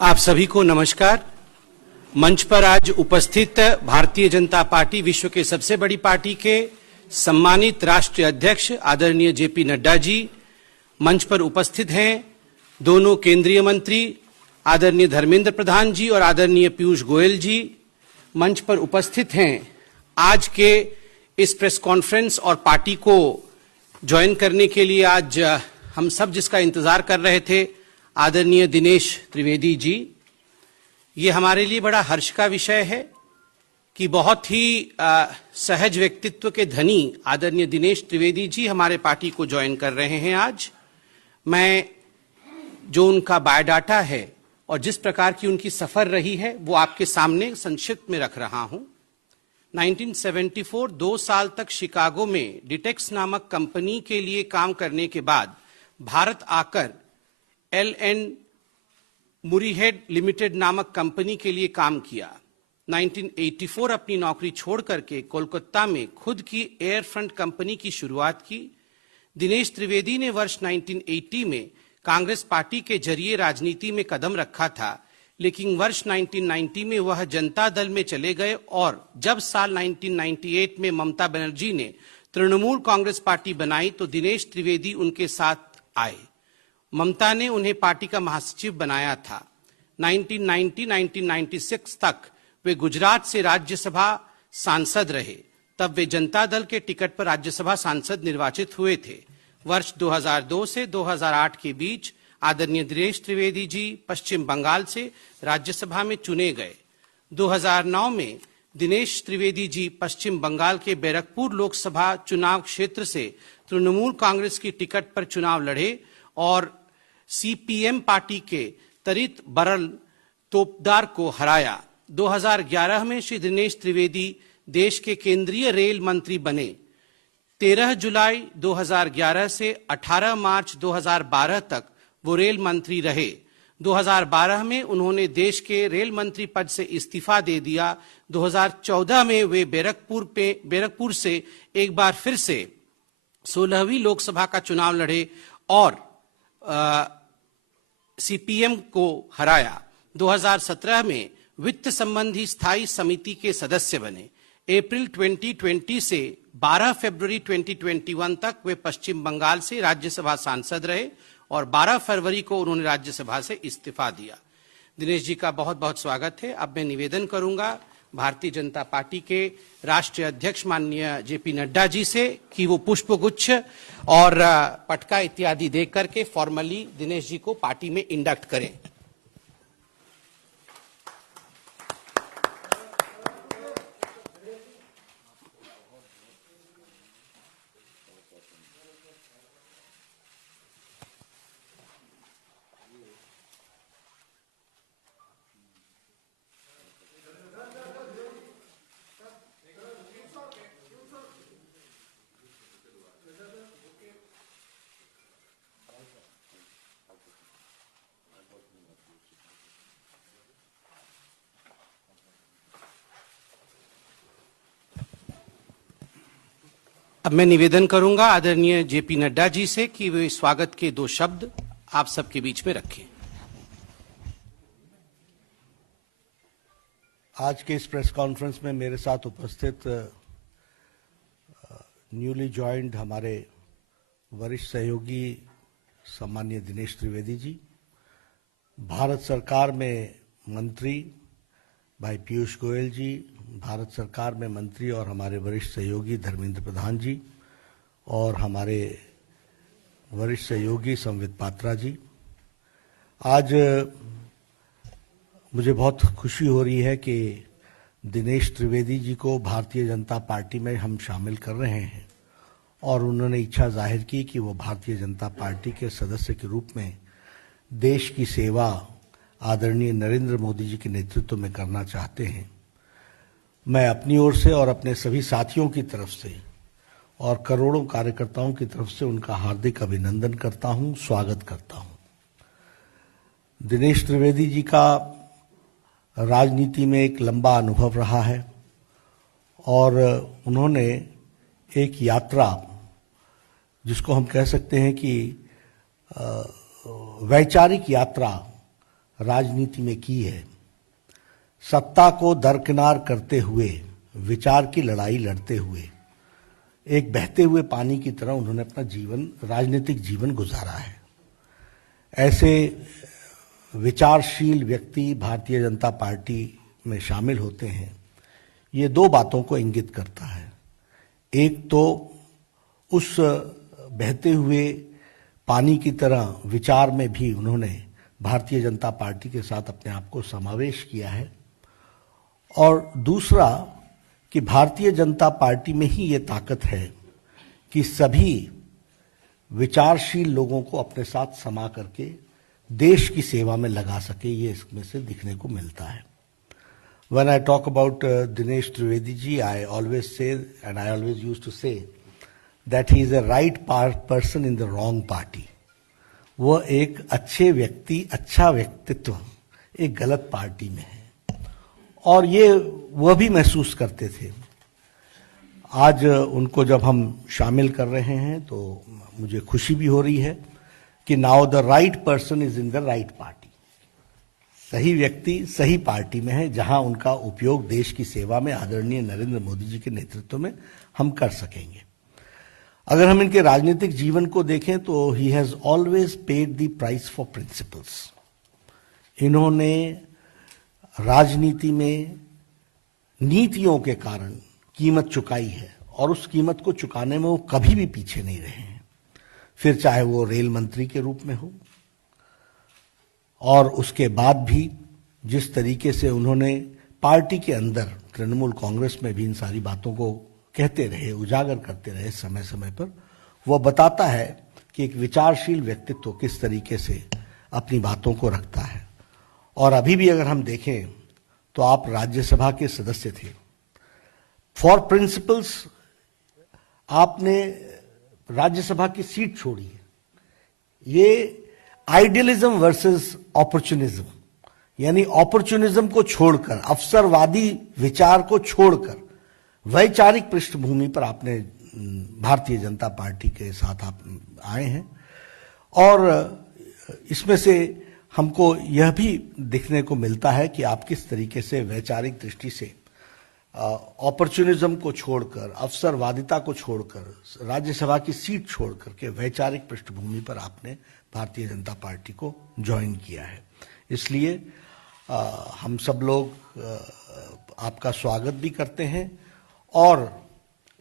आप सभी को नमस्कार। मंच पर आज उपस्थित भारतीय जनता पार्टी विश्व के सबसे बड़ी पार्टी के सम्मानित राष्ट्रीय अध्यक्ष आदरणीय जेपी नड्डा जी, मंच पर उपस्थित हैं दोनों केंद्रीय मंत्री आदरणीय धर्मेंद्र प्रधान जी और आदरणीय पीयूष गोयल जी, मंच पर उपस्थित हैं आज के इस प्रेस कॉन्फ्रेंस और पार्टी को ज्वाइन करने के लिए आज हम सब जिसका इंतजार कर रहे थे आदरणीय दिनेश त्रिवेदी जी। ये हमारे लिए बड़ा हर्ष का विषय है कि बहुत ही सहज व्यक्तित्व के धनी आदरणीय दिनेश त्रिवेदी जी हमारे पार्टी को ज्वाइन कर रहे हैं आज। मैं जो उनका बायोडाटा है और जिस प्रकार की उनकी सफर रही है वो आपके सामने संक्षिप्त में रख रहा हूं। 1974 2 साल तक शिकागो में डिटेक्स नामक कंपनी के लिए काम करने के बाद भारत आकर L&N मुरीहेड लिमिटेड नामक कंपनी के लिए काम किया। 1984 अपनी नौकरी छोड़ करके कोलकाता में खुद की एयर फ्रंट कंपनी की शुरुआत की। दिनेश त्रिवेदी ने वर्ष 1980 में कांग्रेस पार्टी के जरिए राजनीति में कदम रखा था, लेकिन वर्ष 1990 में वह जनता दल में चले गए और जब साल 1998 में ममता बनर्जी ने तृणमूल कांग्रेस पार्टी बनाई तो दिनेश त्रिवेदी उनके साथ आए। ममता ने उन्हें पार्टी का महासचिव बनाया था। 1990-1996 तक वे गुजरात से राज्यसभा सांसद रहे, तब वे जनता दल के टिकट पर राज्यसभा सांसद निर्वाचित हुए थे। वर्ष 2002 से 2008 के बीच आदरणीय दिनेश त्रिवेदी जी पश्चिम बंगाल से राज्यसभा में चुने गए। 2009 में दिनेश त्रिवेदी जी पश्चिम बंगाल के बैरकपुर लोकसभा चुनाव क्षेत्र से तृणमूल कांग्रेस की टिकट पर चुनाव लड़े और सीपीएम पार्टी के तरित बरल तोपदार को हराया। 2011 में श्री दिनेश त्रिवेदी देश के केंद्रीय रेल मंत्री बने। 13 जुलाई 2011 से 18 मार्च 2012 तक वो रेल मंत्री रहे। 2012 में उन्होंने देश के रेल मंत्री पद से इस्तीफा दे दिया। 2014 में वे बैरकपुर से एक बार फिर से 16वीं लोकसभा का चुनाव लड़े और सीपीएम को हराया। 2017 में वित्त संबंधी स्थायी समिति के सदस्य बने। अप्रैल 2020 से 12 फरवरी 2021 तक वे पश्चिम बंगाल से राज्यसभा सांसद रहे और 12 फरवरी को उन्होंने राज्यसभा से इस्तीफा दिया। दिनेश जी का बहुत बहुत स्वागत है। अब मैं निवेदन करूंगा भारतीय जनता पार्टी के राष्ट्रीय अध्यक्ष माननीय जेपी नड्डा जी से कि वो पुष्पगुच्छ और पटका इत्यादि दे करके फॉर्मली दिनेश जी को पार्टी में इंडक्ट करें। अब मैं निवेदन करूंगा आदरणीय जेपी नड्डा जी से कि वे स्वागत के 2 शब्द आप सबके बीच में रखें। आज के इस प्रेस कॉन्फ्रेंस में मेरे साथ उपस्थित न्यूली ज्वाइंड हमारे वरिष्ठ सहयोगी सम्माननीय दिनेश त्रिवेदी जी, भारत सरकार में मंत्री भाई पीयूष गोयल जी, भारत सरकार में मंत्री और हमारे वरिष्ठ सहयोगी धर्मेंद्र प्रधान जी और हमारे वरिष्ठ सहयोगी संवित पात्रा जी। आज मुझे बहुत खुशी हो रही है कि दिनेश त्रिवेदी जी को भारतीय जनता पार्टी में हम शामिल कर रहे हैं और उन्होंने इच्छा जाहिर की कि वो भारतीय जनता पार्टी के सदस्य के रूप में देश की सेवा आदरणीय नरेंद्र मोदी जी के नेतृत्व में करना चाहते हैं। मैं अपनी ओर से और अपने सभी साथियों की तरफ से और करोड़ों कार्यकर्ताओं की तरफ से उनका हार्दिक अभिनंदन करता हूं, स्वागत करता हूं। दिनेश त्रिवेदी जी का राजनीति में एक लंबा अनुभव रहा है और उन्होंने एक यात्रा जिसको हम कह सकते हैं कि वैचारिक यात्रा राजनीति में की है, सत्ता को दरकिनार करते हुए, विचार की लड़ाई लड़ते हुए, एक बहते हुए पानी की तरह उन्होंने अपना जीवन, राजनीतिक जीवन गुजारा है। ऐसे विचारशील व्यक्ति भारतीय जनता पार्टी में शामिल होते हैं, ये दो बातों को इंगित करता है। एक तो उस बहते हुए पानी की तरह विचार में भी उन्होंने भारतीय जनता पार्टी के साथ अपने आप को समावेश किया है, और दूसरा कि भारतीय जनता पार्टी में ही ये ताकत है कि सभी विचारशील लोगों को अपने साथ समा करके देश की सेवा में लगा सके, ये इसमें से दिखने को मिलता है। When I talk about Dinesh Trivedi ji, I always say, and I always used to say, that he is a right person in the wrong party. वो एक अच्छे व्यक्ति, अच्छा व्यक्तित्व एक गलत पार्टी में है, और ये वह भी महसूस करते थे। आज उनको जब हम शामिल कर रहे हैं तो मुझे खुशी भी हो रही है कि now the right person is in the right party. सही व्यक्ति सही पार्टी में है, जहां उनका उपयोग देश की सेवा में आदरणीय नरेंद्र मोदी जी के नेतृत्व में हम कर सकेंगे। अगर हम इनके राजनीतिक जीवन को देखें तो he has always paid the price for principles. इन्होंने राजनीति में नीतियों के कारण कीमत चुकाई है, और उस कीमत को चुकाने में वो कभी भी पीछे नहीं रहे हैं। फिर चाहे वो रेल मंत्री के रूप में हो, और उसके बाद भी जिस तरीके से उन्होंने पार्टी के अंदर तृणमूल कांग्रेस में भी इन सारी बातों को कहते रहे, उजागर करते रहे समय समय पर, वह बताता है कि एक विचारशील व्यक्तित्व किस तरीके से अपनी बातों को रखता है। और अभी भी अगर हम देखें तो आप राज्यसभा के सदस्य थे। फॉर प्रिंसिपल्स आपने राज्यसभा की सीट छोड़ी है। ये आइडियलिज्म वर्सेस अपॉर्चुनिज्म, यानी अपॉर्चुनिज्म को छोड़कर, अवसरवादी विचार को छोड़कर वैचारिक पृष्ठभूमि पर आपने भारतीय जनता पार्टी के साथ आप आए हैं। और इसमें से हमको यह भी दिखने को मिलता है कि आप किस तरीके से वैचारिक दृष्टि से अपॉर्चुनिज्म को छोड़कर, अवसरवादिता को छोड़कर, राज्यसभा की सीट छोड़कर के वैचारिक पृष्ठभूमि पर आपने भारतीय जनता पार्टी को ज्वाइन किया है। इसलिए हम सब लोग आपका स्वागत भी करते हैं, और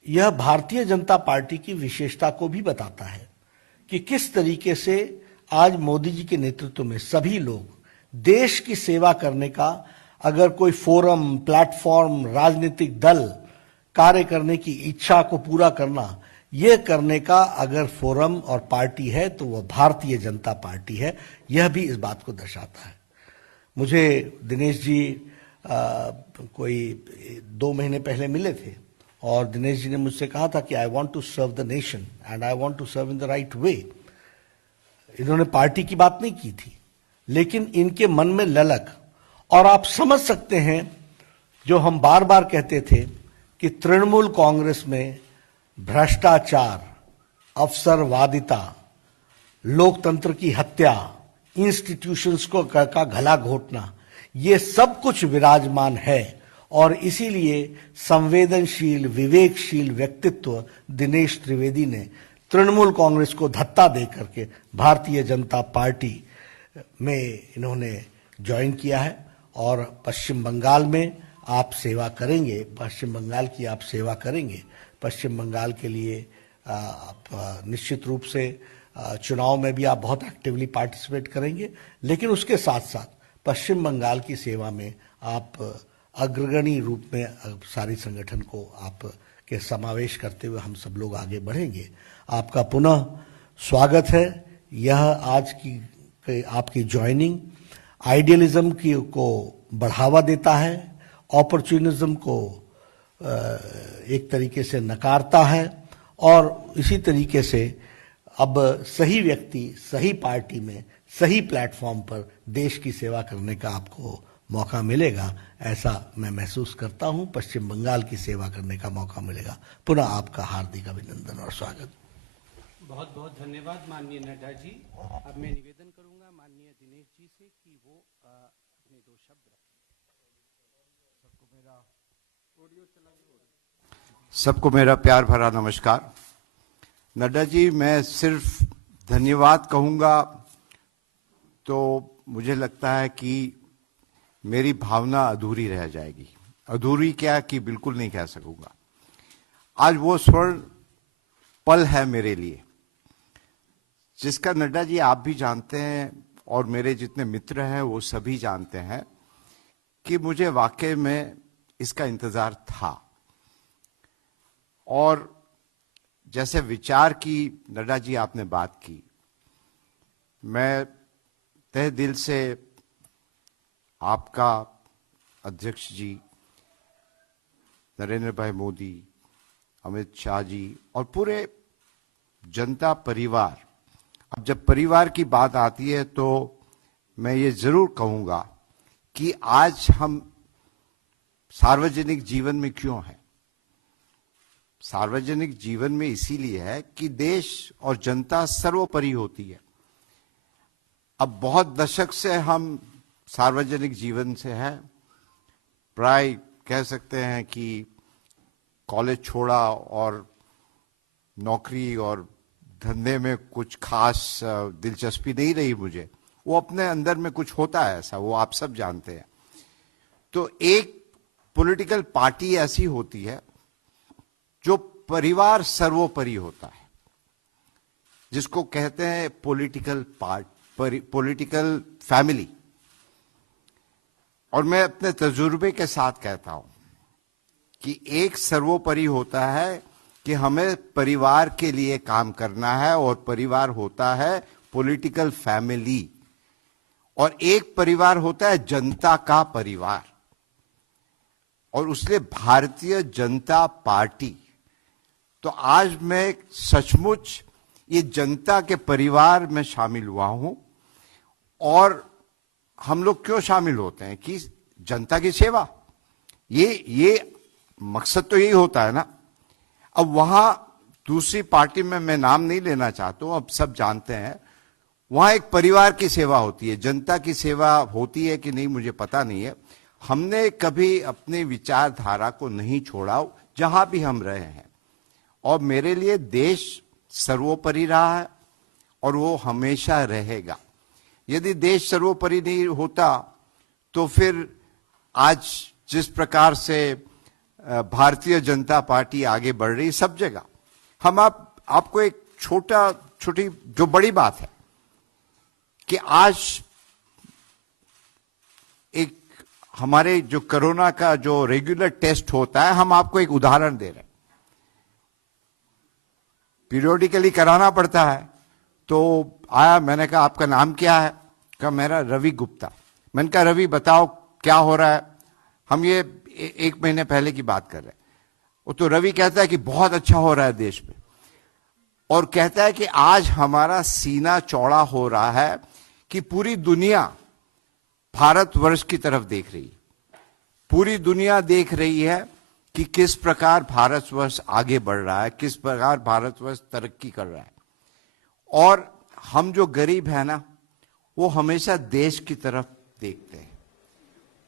यह भारतीय जनता पार्टी की विशेषता को भी बताता है कि किस तरीके से आज मोदी जी के नेतृत्व में सभी लोग देश की सेवा करने का, अगर कोई फोरम, प्लेटफॉर्म, राजनीतिक दल कार्य करने की इच्छा को पूरा करना, यह करने का अगर फोरम और पार्टी है तो वह भारतीय जनता पार्टी है, यह भी इस बात को दर्शाता है। मुझे दिनेश जी कोई 2 महीने पहले मिले थे, और दिनेश जी ने मुझसे कहा था कि I want to serve the nation and I want to serve in the right way. इन्होंने पार्टी की बात नहीं की थी, लेकिन इनके मन में ललक, और आप समझ सकते हैं जो हम बार बार कहते थे कि तृणमूल कांग्रेस में भ्रष्टाचार, अवसरवादिता, लोकतंत्र की हत्या, इंस्टीट्यूशंस को का गला घोटना, ये सब कुछ विराजमान है। और इसीलिए संवेदनशील, विवेकशील व्यक्तित्व दिनेश त्रिवेदी ने तृणमूल कांग्रेस को धत्ता दे करके भारतीय जनता पार्टी में इन्होंने ज्वाइन किया है, और पश्चिम बंगाल में आप सेवा करेंगे, पश्चिम बंगाल की आप सेवा करेंगे। पश्चिम बंगाल के लिए आप निश्चित रूप से चुनाव में भी आप बहुत एक्टिवली पार्टिसिपेट करेंगे, लेकिन उसके साथ साथ पश्चिम बंगाल की सेवा में आप अग्रगणी रूप में सारी संगठन को आप के समावेश करते हुए हम सब लोग आगे बढ़ेंगे। आपका पुनः स्वागत है। यह आज की आपकी ज्वाइनिंग आइडियलिज्म की को बढ़ावा देता है, अपॉर्चुनिज्म को एक तरीके से नकारता है, और इसी तरीके से अब सही व्यक्ति सही पार्टी में सही प्लेटफॉर्म पर देश की सेवा करने का आपको मौका मिलेगा, ऐसा मैं महसूस करता हूं। पश्चिम बंगाल की सेवा करने का मौका मिलेगा। पुनः आपका हार्दिक अभिनंदन और स्वागत। बहुत बहुत धन्यवाद माननीय नड्डा जी। अब मैं निवेदन करूंगा माननीय दिनेश जी से कि वो अपने दो शब्द रखें। सबको मेरा प्यार भरा नमस्कार। नड्डा जी, मैं सिर्फ धन्यवाद कहूंगा तो मुझे लगता है कि मेरी भावना अधूरी रह जाएगी। अधूरी क्या कि बिल्कुल नहीं कह सकूंगा। आज वो स्वर्ण पल है मेरे लिए जिसका नड्डा जी आप भी जानते हैं और मेरे जितने मित्र हैं वो सभी जानते हैं कि मुझे वाकई में इसका इंतजार था। और जैसे विचार की नड्डा जी आपने बात की, मैं तहे दिल से आपका अध्यक्ष जी नरेंद्र भाई मोदी, अमित शाह जी और पूरे जनता परिवार, अब जब परिवार की बात आती है तो मैं ये जरूर कहूंगा कि आज हम सार्वजनिक जीवन में क्यों हैं। सार्वजनिक जीवन में इसीलिए है कि देश और जनता सर्वोपरि होती है। अब बहुत दशक से हम सार्वजनिक जीवन से हैं। प्राय कह सकते हैं कि कॉलेज छोड़ा और नौकरी और धंधे में कुछ खास दिलचस्पी नहीं रही मुझे। वो अपने अंदर में कुछ होता है ऐसा, वो आप सब जानते हैं। तो एक पॉलिटिकल पार्टी ऐसी होती है जो परिवार सर्वोपरि होता है, जिसको कहते हैं पॉलिटिकल फैमिली। और मैं अपने तजुर्बे के साथ कहता हूं कि एक सर्वोपरि होता है कि हमें परिवार के लिए काम करना है और परिवार होता है पॉलिटिकल फैमिली, और एक परिवार होता है जनता का परिवार। और उसलिए भारतीय जनता पार्टी, तो आज मैं सचमुच ये जनता के परिवार में शामिल हुआ हूं। और हम लोग क्यों शामिल होते हैं कि जनता की सेवा, ये मकसद तो यही होता है ना। अब वहां दूसरी पार्टी में मैं नाम नहीं लेना चाहता हूं, अब सब जानते हैं, वहां एक परिवार की सेवा होती है। जनता की सेवा होती है कि नहीं मुझे पता नहीं है। हमने कभी अपनी विचारधारा को नहीं छोड़ा जहां भी हम रहे हैं। और मेरे लिए देश सर्वोपरि रहा है और वो हमेशा रहेगा। यदि देश सर्वोपरि नहीं होता तो फिर आज जिस प्रकार से भारतीय जनता पार्टी आगे बढ़ रही सब जगह, हम आपको एक छोटी जो बड़ी बात है कि आज एक हमारे जो कोरोना का जो रेगुलर टेस्ट होता है, हम आपको एक उदाहरण दे रहे हैं। पीरियोडिकली कराना पड़ता है। तो आया, मैंने कहा आपका नाम क्या है? कहा मेरा रवि गुप्ता। मैंने कहा रवि बताओ क्या हो रहा है। हम ये 1 महीने पहले की बात कर रहे हैं। वो तो रवि कहता है कि बहुत अच्छा हो रहा है देश में, और कहता है कि आज हमारा सीना चौड़ा हो रहा है कि पूरी दुनिया भारतवर्ष की तरफ देख रही है। पूरी दुनिया देख रही है कि किस प्रकार भारतवर्ष आगे बढ़ रहा है, किस प्रकार भारतवर्ष तरक्की कर रहा है। और हम जो गरीब है ना, वो हमेशा देश की तरफ देखते हैं।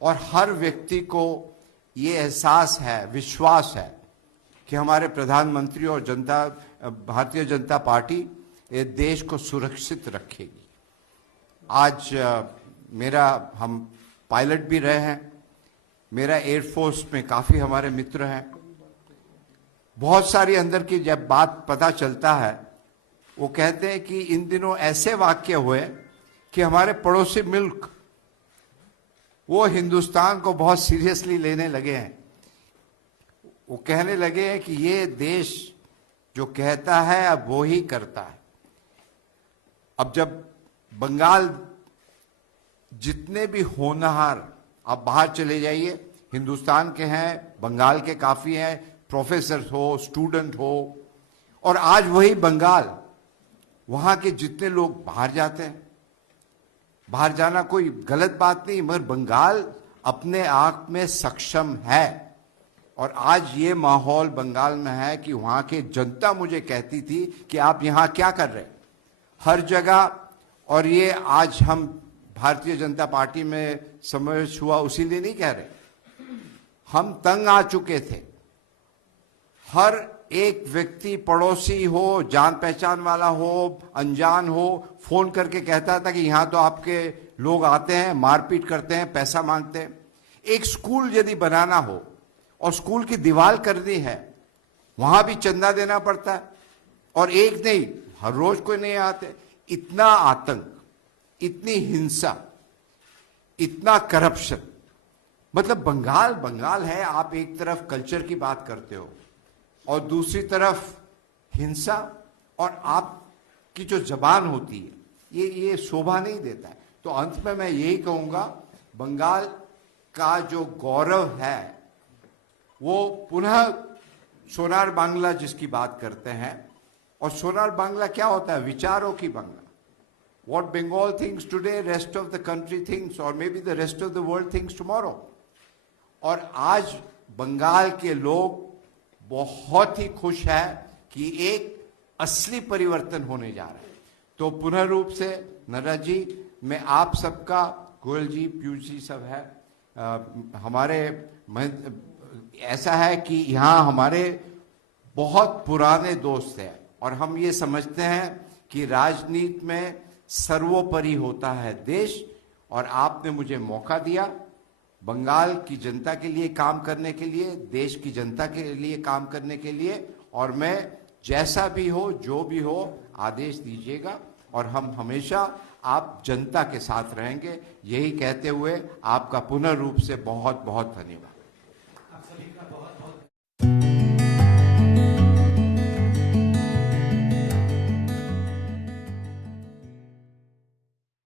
और हर व्यक्ति को ये एहसास है, विश्वास है कि हमारे प्रधानमंत्री और भारतीय जनता पार्टी ये देश को सुरक्षित रखेगी। आज हम पायलट भी रहे हैं। मेरा एयरफोर्स में काफी हमारे मित्र हैं। बहुत सारी अंदर की जब बात पता चलता है, वो कहते हैं कि इन दिनों ऐसे वाक्य हुए कि हमारे पड़ोसी मुल्क वो हिंदुस्तान को बहुत सीरियसली लेने लगे हैं। वो कहने लगे हैं कि ये देश जो कहता है अब वो ही करता है। अब जब बंगाल जितने भी होनहार, आप बाहर चले जाइए, हिंदुस्तान के हैं, बंगाल के काफी हैं, प्रोफेसर हो, स्टूडेंट हो, और आज वही बंगाल, वहां के जितने लोग बाहर जाते हैं, बाहर जाना कोई गलत बात नहीं, मगर बंगाल अपने आप में सक्षम है। और आज ये माहौल बंगाल में है कि वहां की जनता मुझे कहती थी कि आप यहां क्या कर रहे हैं हर जगह। और ये आज हम भारतीय जनता पार्टी में समावेश हुआ उसीलिए नहीं कह रहे, हम तंग आ चुके थे। हर एक व्यक्ति, पड़ोसी हो, जान पहचान वाला हो, अनजान हो, फोन करके कहता था कि यहां तो आपके लोग आते हैं, मारपीट करते हैं, पैसा मांगते हैं। एक स्कूल यदि बनाना हो और स्कूल की दीवार करनी है, वहां भी चंदा देना पड़ता है, और एक नहीं, हर रोज कोई नहीं आते। इतना आतंक, इतनी हिंसा, इतना करप्शन, मतलब बंगाल है। आप एक तरफ कल्चर की बात करते हो और दूसरी तरफ हिंसा, और आपकी जो जबान होती है ये शोभा नहीं देता है। तो अंत में मैं यही कहूंगा, बंगाल का जो गौरव है वो पुनः सोनार बांग्ला जिसकी बात करते हैं, और सोनार बांग्ला क्या होता है? विचारों की Bangla. What Bengal thinks today, rest of the country thinks, or maybe the rest of the world thinks tomorrow. और आज बंगाल के लोग बहुत ही खुश है कि एक असली परिवर्तन होने जा रहा है। तो पुनः रूप से नड्डा जी, मैं आप सबका, गोयल जी, पीयूष जी सब है, हमारे ऐसा है कि यहाँ हमारे बहुत पुराने दोस्त हैं, और हम ये समझते हैं कि राजनीति में सर्वोपरि होता है देश। और आपने मुझे मौका दिया बंगाल की जनता के लिए काम करने के लिए, देश की जनता के लिए काम करने के लिए, और मैं जैसा भी हो, जो भी हो, आदेश दीजिएगा और हम हमेशा आप जनता के साथ रहेंगे। यही कहते हुए आपका पुनः रूप से बहुत बहुत धन्यवाद।